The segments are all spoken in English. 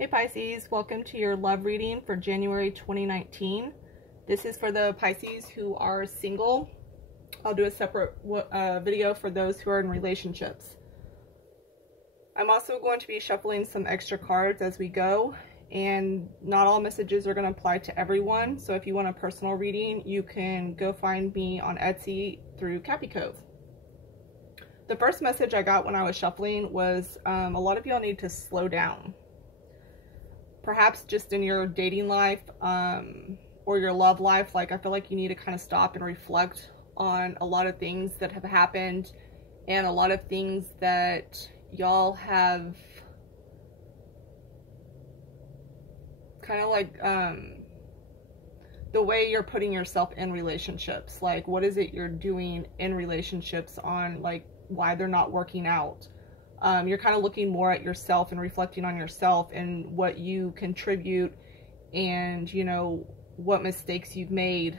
Hey Pisces, welcome to your love reading for January 2019. This is for the Pisces who are single. I'll do a separate video for those who are in relationships. I'm also going to be shuffling some extra cards as we go, and not all messages are going to apply to everyone. So if you want a personal reading, you can go find me on Etsy through Cappy Cove. The first message I got when I was shuffling was a lot of y'all need to slow down. Perhaps just in your dating life or your love life. Like, I feel like you need to kind of stop and reflect on a lot of things that have happened and a lot of things that y'all have kind of like the way you're putting yourself in relationships. Like, what is it you're doing in relationships on, like, why they're not working out. You're kind of looking more at yourself and reflecting on yourself and what you contribute and, you know, what mistakes you've made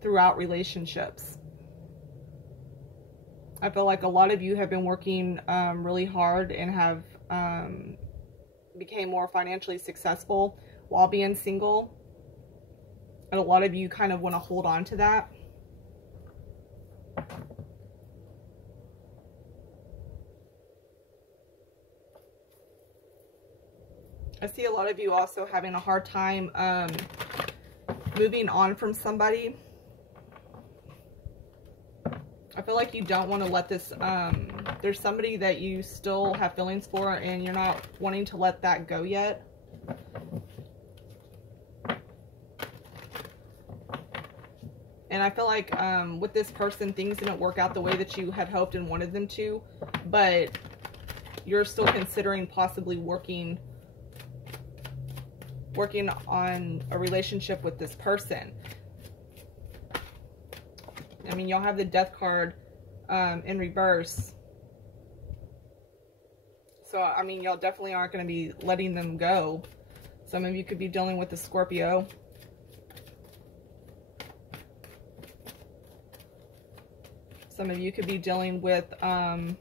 throughout relationships. I feel like a lot of you have been working really hard and have became more financially successful while being single. And a lot of you kind of want to hold on to that. I see a lot of you also having a hard time moving on from somebody. I feel like you don't want to let this, there's somebody that you still have feelings for and you're not wanting to let that go yet. And I feel like with this person, things didn't work out the way that you had hoped and wanted them to, but you're still considering possibly working on a relationship with this person. I mean, y'all have the Death card in reverse. So, I mean, y'all definitely aren't going to be letting them go. Some of you could be dealing with a Scorpio. Some of you could be dealing with, some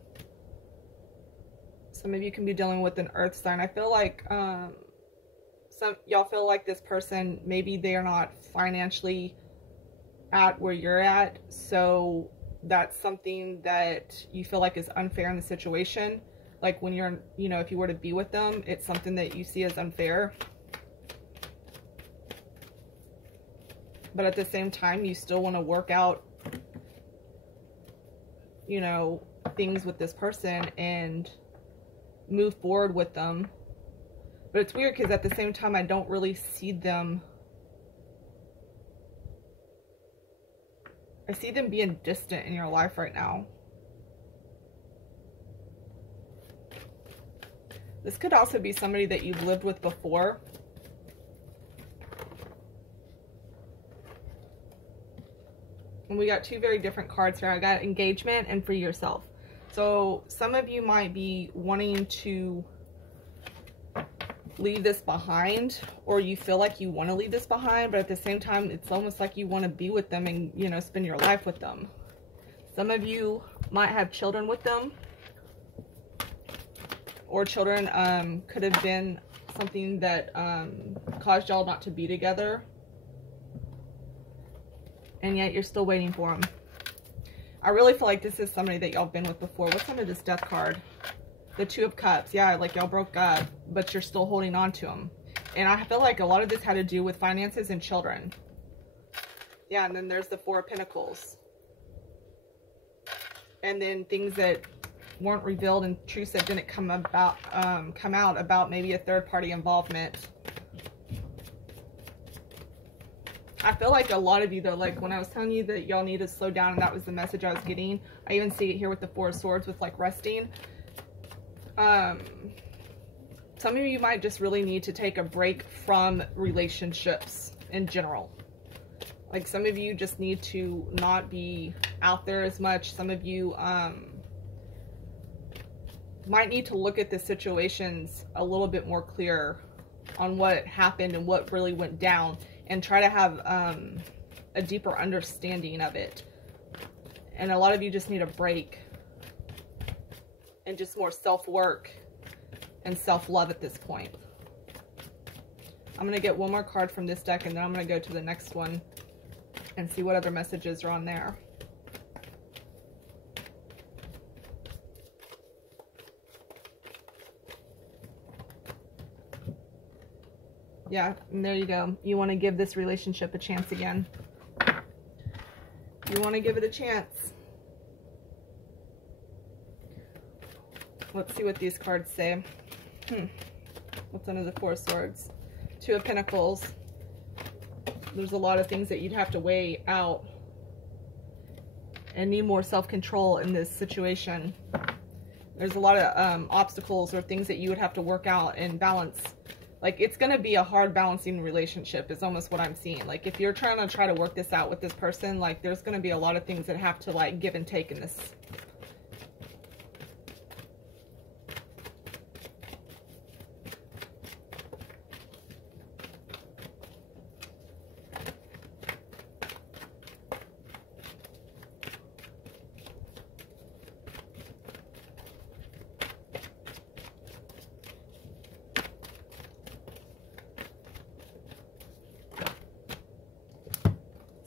of you can be dealing with an earth sign. I feel like, y'all feel like this person, maybe they are not financially at where you're at, so that's something that you feel like is unfair in the situation. Like, when you're, you know, if you were to be with them, it's something that you see as unfair, but at the same time you still want to work out, you know, things with this person and move forward with them. But it's weird because at the same time, I don't really see them. I see them being distant in your life right now. This could also be somebody that you've lived with before. And we got two very different cards here. I got engagement and free yourself. So some of you might be wanting to leave this behind, or you feel like you want to leave this behind, but at the same time it's almost like you want to be with them and, you know, spend your life with them. Some of you might have children with them, or children could have been something that caused y'all not to be together, and yet you're still waiting for them. I really feel like this is somebody that y'all been with before. What's under this Death card? The Two of Cups. Yeah, like y'all broke up, but you're still holding on to them. And I feel like a lot of this had to do with finances and children. Yeah, and then there's the Four of Pentacles. And then things that weren't revealed and truths that didn't come out about maybe a third-party involvement. I feel like a lot of you, though, like when I was telling you that y'all need to slow down, and that was the message I was getting. I even see it here with the Four of Swords with, like, resting. Some of you might just really need to take a break from relationships in general. Like, some of you just need to not be out there as much. Some of you might need to look at the situations a little bit more clear on what happened and what really went down, and try to have a deeper understanding of it. And a lot of you just need a break and just more self-work and self-love at this point. I'm going to get one more card from this deck, and then I'm going to go to the next one and see what other messages are on there. Yeah, and there you go. You want to give this relationship a chance again. You want to give it a chance. Let's see what these cards say. What's under the Four of Swords? Two of Pentacles. There's a lot of things that you'd have to weigh out and need more self-control in this situation. There's a lot of obstacles or things that you would have to work out and balance. Like, it's going to be a hard balancing relationship is almost what I'm seeing. Like, if you're trying to work this out with this person, like, there's going to be a lot of things that have to, like, give and take in this.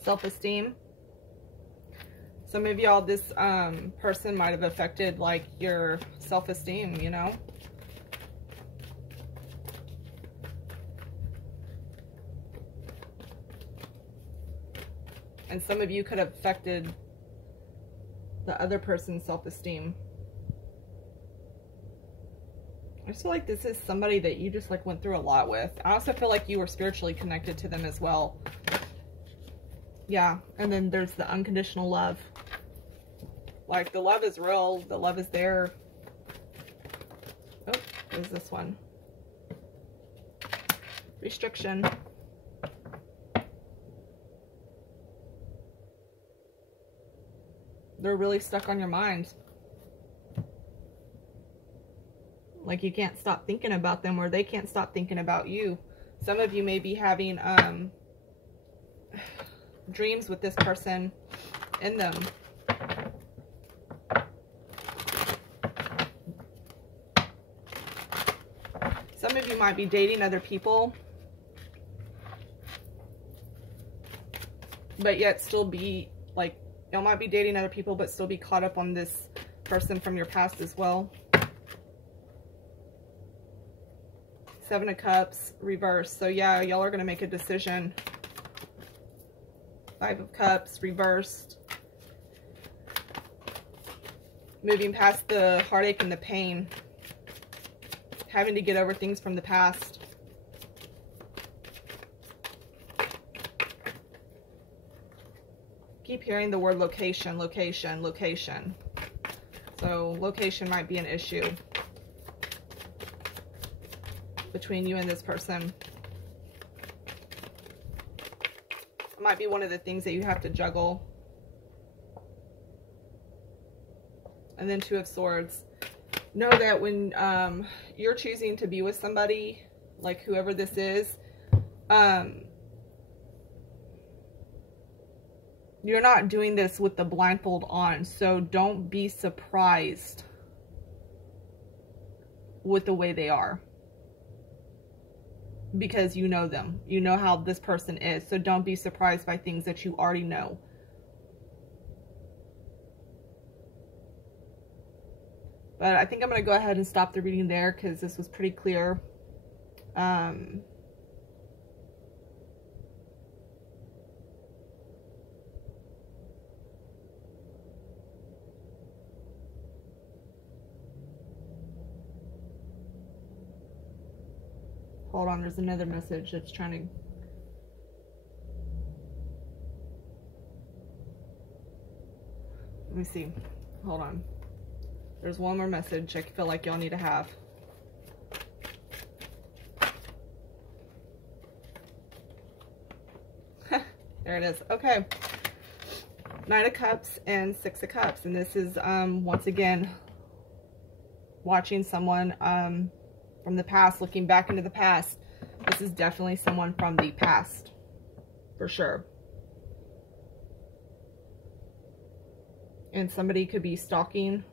Self-esteem. Some of y'all, this person might have affected like your self-esteem, you know. And some of you could have affected the other person's self-esteem. I just feel like this is somebody that you just like went through a lot with. I also feel like you were spiritually connected to them as well. Yeah, and then there's the unconditional love. Like, the love is real. The love is there. Oh, there's this one. Restriction. They're really stuck on your mind. Like, you can't stop thinking about them, or they can't stop thinking about you. Some of you may be having dreams with this person in them. Some of you might be dating other people, but yet still be like, y'all might be dating other people but still be caught up on this person from your past as well. Seven of Cups reversed. So yeah, y'all are going to make a decision. Five of Cups reversed. Moving past the heartache and the pain. Having to get over things from the past. Keep hearing the word location, location, location. So location might be an issue between you and this person. It might be one of the things that you have to juggle. And then Two of Swords. Know that when you're choosing to be with somebody, like whoever this is, you're not doing this with the blindfold on. So don't be surprised with the way they are. Because you know them. You know how this person is. So don't be surprised by things that you already know. But I think I'm going to go ahead and stop the reading there because this was pretty clear. Hold on, there's another message that's trying to... Let me see. Hold on. There's one more message I feel like y'all need to have. There it is. Okay. Nine of Cups and Six of Cups. And this is, once again, watching someone from the past, looking back into the past. This is definitely someone from the past. For sure. And somebody could be stalking,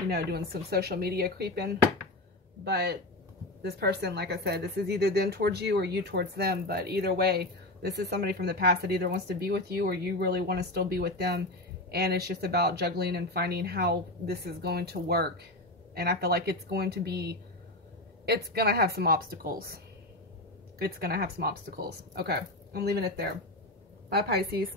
you know, doing some social media creeping. But this person, like I said, this is either them towards you or you towards them. But either way, this is somebody from the past that either wants to be with you or you really want to still be with them. And it's just about juggling and finding how this is going to work. And I feel like it's going to have some obstacles. It's going to have some obstacles. Okay, I'm leaving it there. Bye, Pisces.